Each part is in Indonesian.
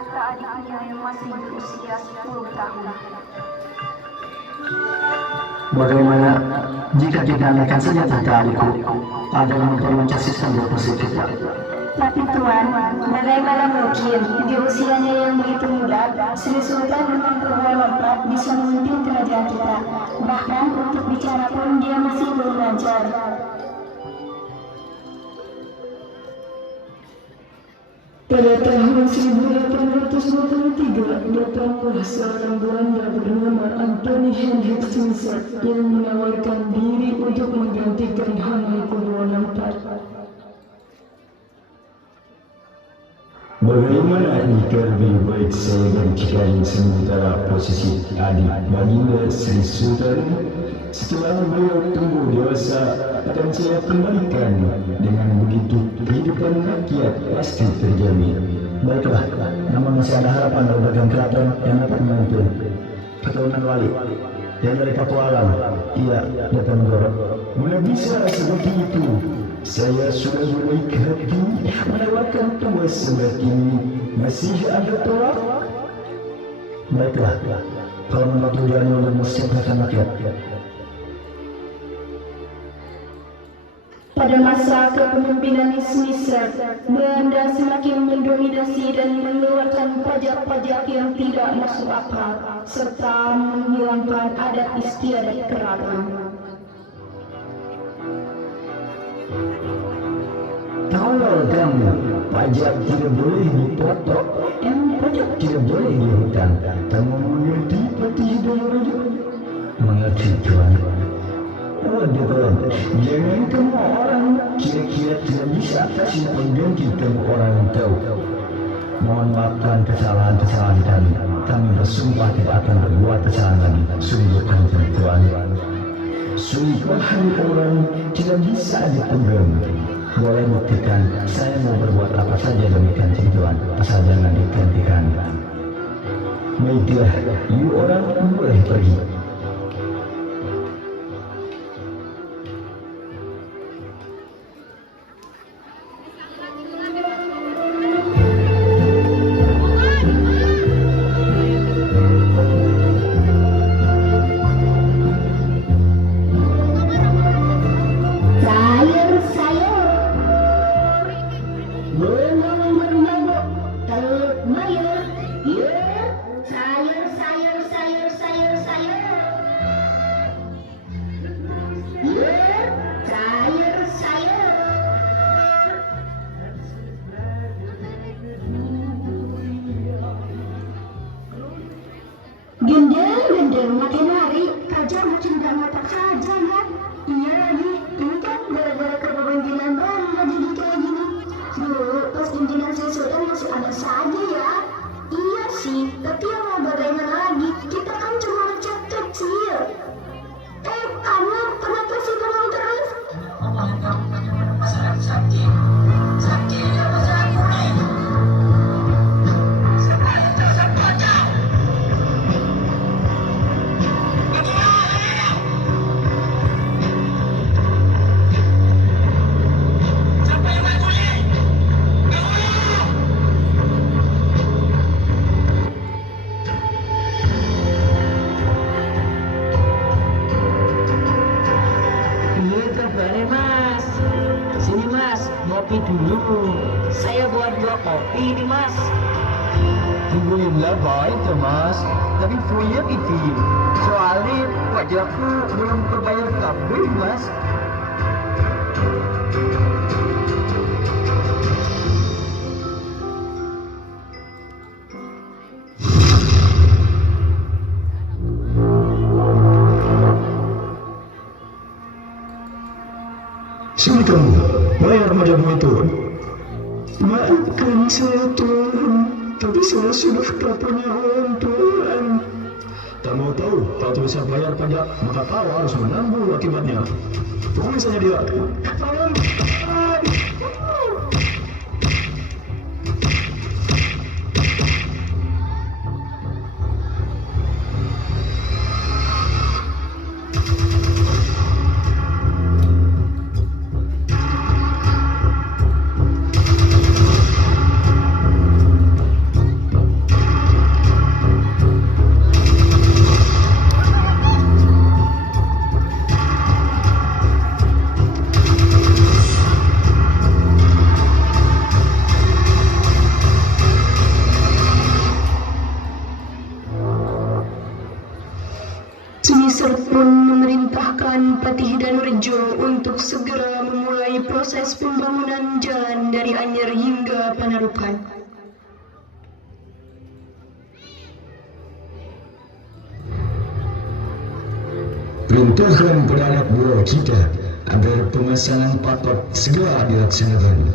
ke adiknya yang masih berusia 10 tahun. Bagaimana jika kita andaikan saja tante adikku adalah memperlancar sistem reproduksi kita? Tapi Tuan, bagaimana mungkin di usianya yang begitu muda, Sri Sultan dengan perbuatan lompat bisa memimpin kerajaan kita? Bahkan untuk bicara pun dia masih belum lancar. Pada tahun 1823 datanglah seorang Belanda bernama Anthony Hendrik Switzer yang menawarkan diri untuk menggantikan Hamengkubuwono IV. Bagaimana jika lebih baik saya gantikan sementara posisi adik baginda Sri Sultan? Setelah beliau tumbuh dewasa, akan saya kembalikan. Dengan begitu, kehidupan rakyat pasti terjamin. Baiklah, namun masih ada harapan dari bagian keraton yang dapat memimpin. Keturunan wali yang dari Pakualam, iya, dapat menggorok. Mana bisa seperti itu? Saya sudah berbaik hati melewatkan tua sebelah ini. Masih ada tolak? Baiklah, kalau memang tujuannya untuk mesejahterakan rakyat. Pada masa kepemimpinan Switzer, Belanda semakin mendominasi dan mengeluarkan pajak-pajak yang tidak masuk akal, serta menghilangkan adat istiadat keraton. Kalau kamu pajak tidak boleh dipotong, pajak tidak boleh dihutang. Kamu mengerti peti daya? Mengerti, Tuan. Waduh, jangan kamu orang kira-kira tidak bisa kasih pengganti kamu orang tahu. Mohon maafkan kesalahan-kesalahan kami. Kami bersumpah tidak akan berbuat kesalahan lagi. Sungguh kanjeng Tuan. Sumpahan orang tidak bisa dipegang. Boleh buktikan, saya mau berbuat apa saja demi kanjeng Tuan, asal jangan digantikan. Baiklah, you orang boleh pergi. Gendeng, makin hari kerja makin gak ngotak saja ya. Iya lagi, ini kan gara-gara kepemimpinan Belanda jadi kayak gini. Dulu pas pimpinan Sri Sultan masih ada saja ya. Iya sih, tapi ya mau bagaimana lagi, kita kan cuma rakyat kecil. Anwar, kenapa sih bengong terus? Kopi dulu. Saya buat 2 kopi nih mas. Alhamdulillah baik tuh mas. Tapi punya pipi. Soalnya pajakku belum terbayar kabel mas. Sini kamu, bayar padamu itu. Maafkan saya Tuhan, tapi saya sudah tak punya uang Tuhan. Kamu tahu, kalau bisa bayar pajak, maka kau harus menanggung akibatnya. Pukul saja dia. Tolong. memerintahkan Patih dan Rejo untuk segera memulai proses pembangunan jalan dari Anyer hingga Panarukan. Perintahkan pada anak buah kita agar pemasangan patok segera dilaksanakan.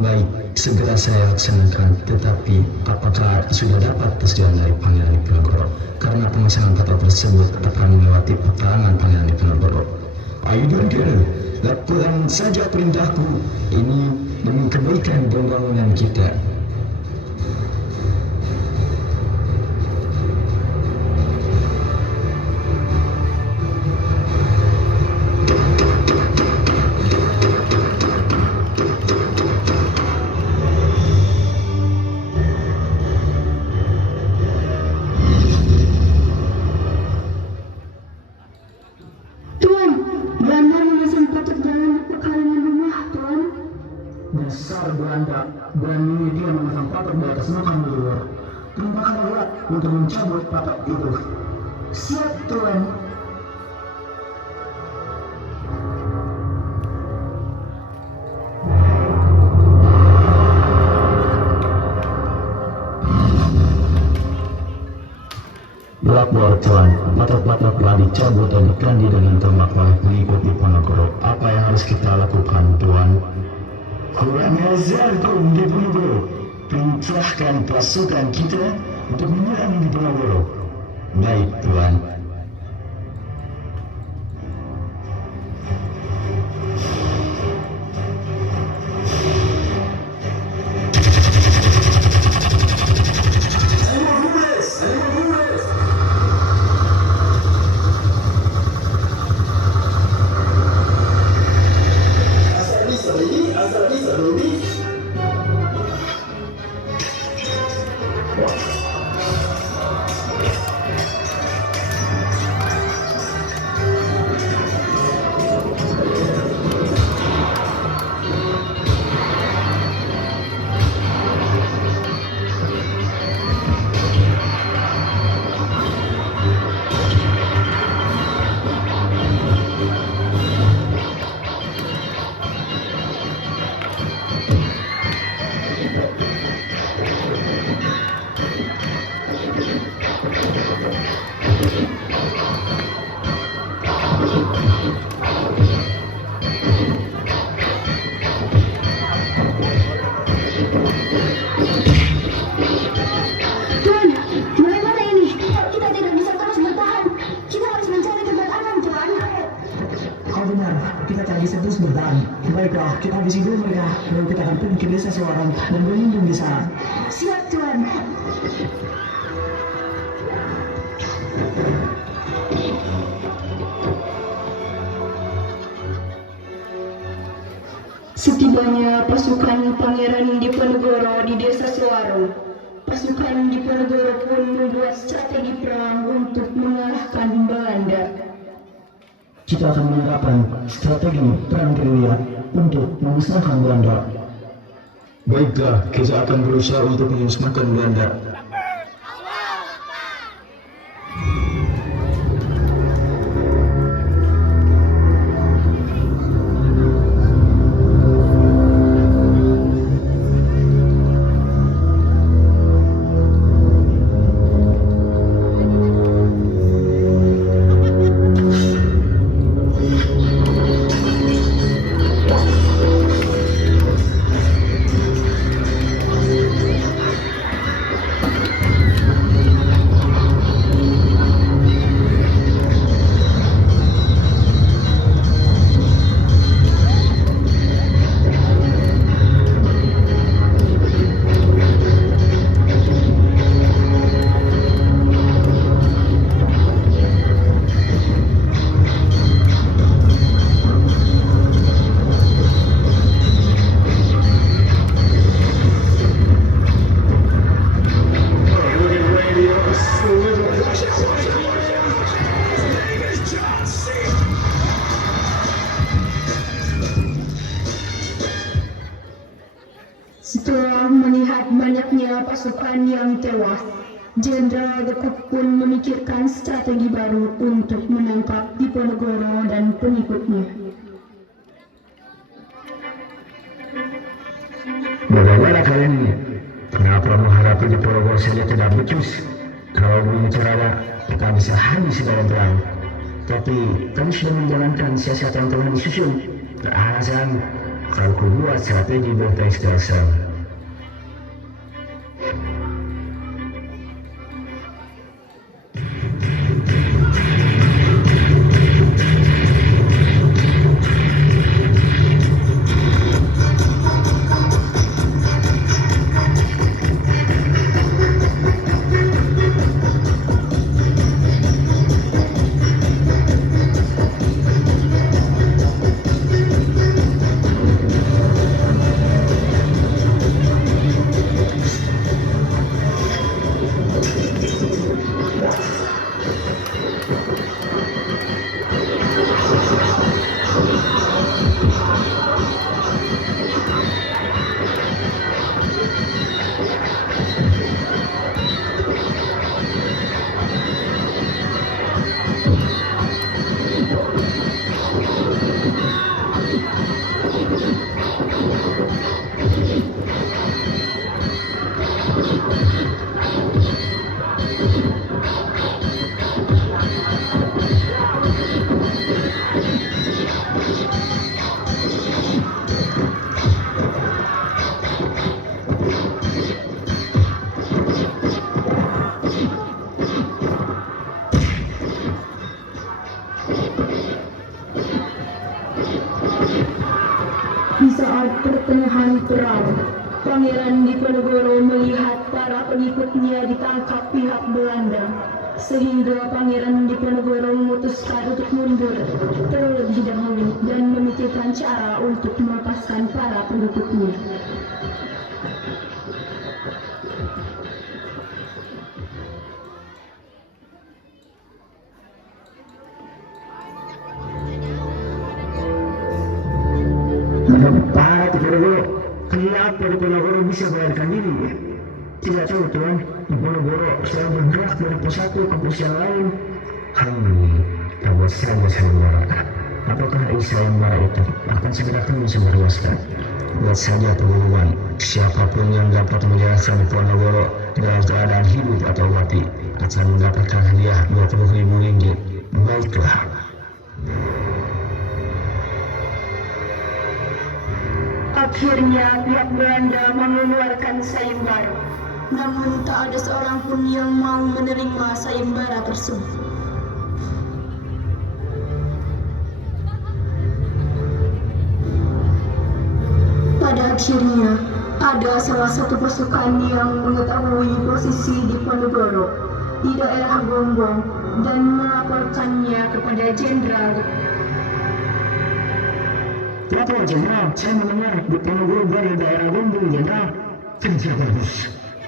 Baik, segera saya laksanakan, tetapi apakah sudah dapat persetujuan dari Pangeran Diponegoro? Karena pemasangan patok tersebut akan melewati pekarangan Pangeran Diponegoro. Ayo Dwarkina, lakukan saja perintahku. Ini demi kebaikan pembangunan kita. Dasar Belanda, berani dia memasang patok di atas makam luar. Perintahkan Buat untuk mencabut patok itu. Siap, Tuan. Lapor Tuan, patok-patok telah dicabut dan dikandi dengan tombak oleh pengikut Diponegoro. Apa yang harus kita lakukan, Tuan? Kurang ajar kau Diponegoro. Perintahkan pasukan kita untuk menyerang Diponegoro. Baik, Tuan. Baiklah, kita habisi dulu mereka, lalu kita akan pergi ke desa Selarang dan berlindung di sana. Siap, Tuan. Setibanya pasukan Pangeran Diponegoro di desa Selarang, pasukan Diponegoro pun membuat strategi perang untuk mengalahkan Belanda. Kita akan menerapkan strategi perang gerilya untuk memusnahkan Belanda. Baiklah, kita akan berusaha untuk memusnahkan Belanda. Setelah melihat banyaknya pasukan yang tewas, Jenderal The Cook pun memikirkan strategi baru untuk menangkap Diponegoro dan pengikutnya. Bagaimana kalian ini? Kenapa menghadapi Diponegoro saja tidak becus? Kalau bicara kita bisa habis dalam perang. Tapi kami sudah menjalankan siasat yang telah disusun. Beralasan kalau kubuat strategi bertais dasar. Di saat pertengahan perang, Pangeran Diponegoro melihat para pengikutnya ditangkap pihak Belanda, sehingga Pangeran Diponegoro memutuskan untuk mundur terlebih dahulu dan memikirkan cara untuk melepaskan para pengikutnya. Para Diponegoro, kenapa Diponegoro bisa melarikan diri? Tidak tahu Tuan, Diponegoro sedang bergerak dari pos satu ke pos yang lain. Tahu saja sayembara. Apakah sayembara itu akan segera kami sebarluaskan? Buat saja pengumuman, siapapun yang dapat menjelaskan Diponegoro dalam keadaan hidup atau mati akan mendapatkan hadiah 20.000 ringgit. Baiklah. Akhirnya pihak Belanda mengeluarkan sayembara, namun tak ada seorang pun yang mau menerima sayembara tersebut. Pada akhirnya, ada salah satu pasukan yang mengetahui posisi Diponegoro di daerah Gonggong dan melaporkannya kepada Jenderal. Kenapa Jenderal? Saya mendengar Diponegoro berada di daerah Gonggong, Jenderal. Kerja bagus.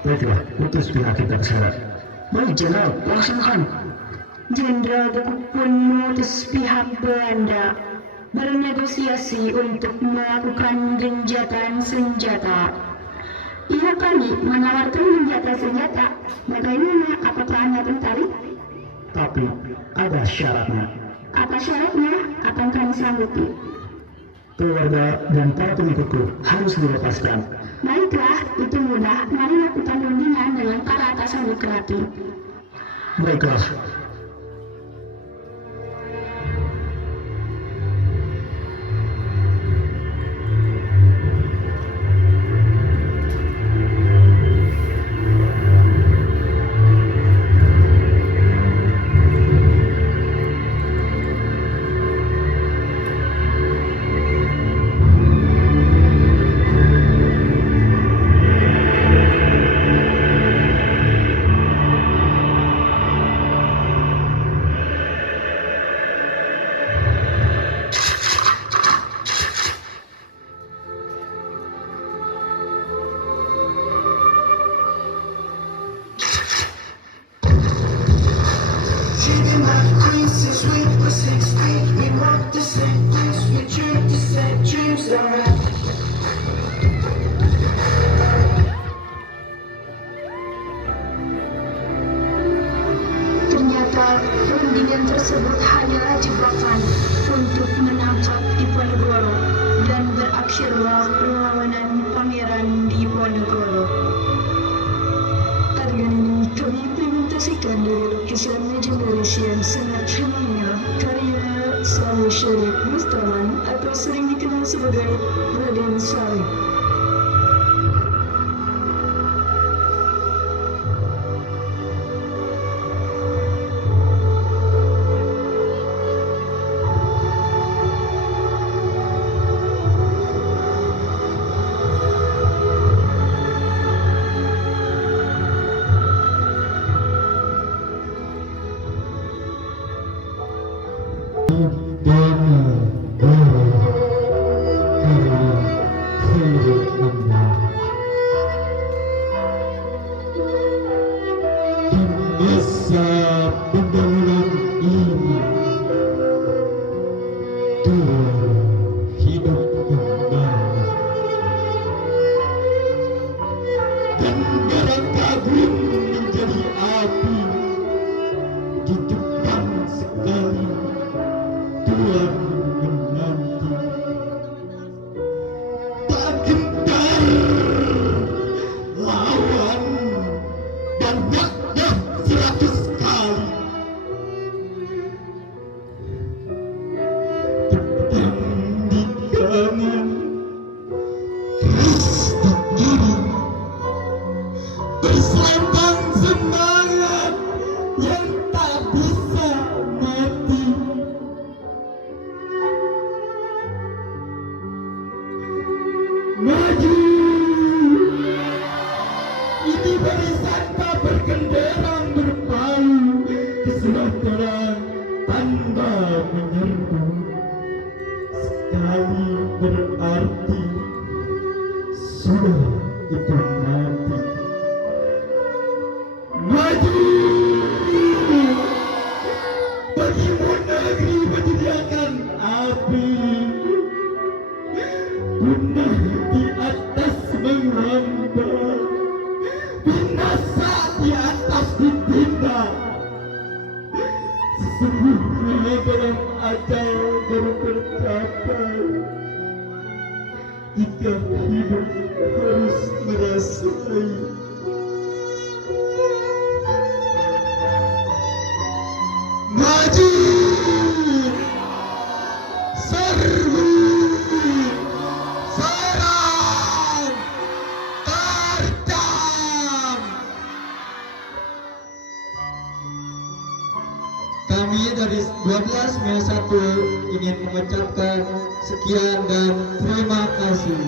Baiklah, utus pihak kita ke sana. Baik Jenderal, laksanakan. Jenderal De Cook pun mengutus pihak Belanda bernegosiasi untuk melakukan gencatan senjata. Pihak kami menawarkan gencatan senjata. Bagaimana? Apakah Anda tertarik? Tapi ada syaratnya. Apa syaratnya? Akan kami sanggupi. Keluarga dan para pengikutku harus dilepaskan. Baiklah, itu mudah. Mari lakukan rundingan dengan para atasan laki-laki. Baiklah. pertandingan tersebut hanyalah jebakan untuk menangkap Diponegoro dan berakhirlah perlawanan pangeran Diponegoro. Tayangan ini kami implementasikan dari lukisan legendaris yang sangat fenomenal karya Saleh Syarif Mustaman atau sering dikenal sebagai Raden Saleh. Masa pergaulan ini Tuhan hidup kembali dan bara kagum menjadi api di depan sekali Tuhan menanti tak gentar lawan banyaknya 100 kali pertandingan keris di kiri berselambang semangat yang tak bisa mati. Maju, ini barisan tak berkenderang berpalu kesejahtera tanpa menyerbu. Sekali berarti sudah itu mati. Maju, bagimu negeri menyediakan api, punah di atas menghambat, binasa di atas ditindak. Sesungguhnya dalam ajal baru tercapai jika hidup harus merasai. Maju, serbu, serang, terjam. Kami dari 12 Mei 1 ingin mengucapkan sekian dan terima kasih.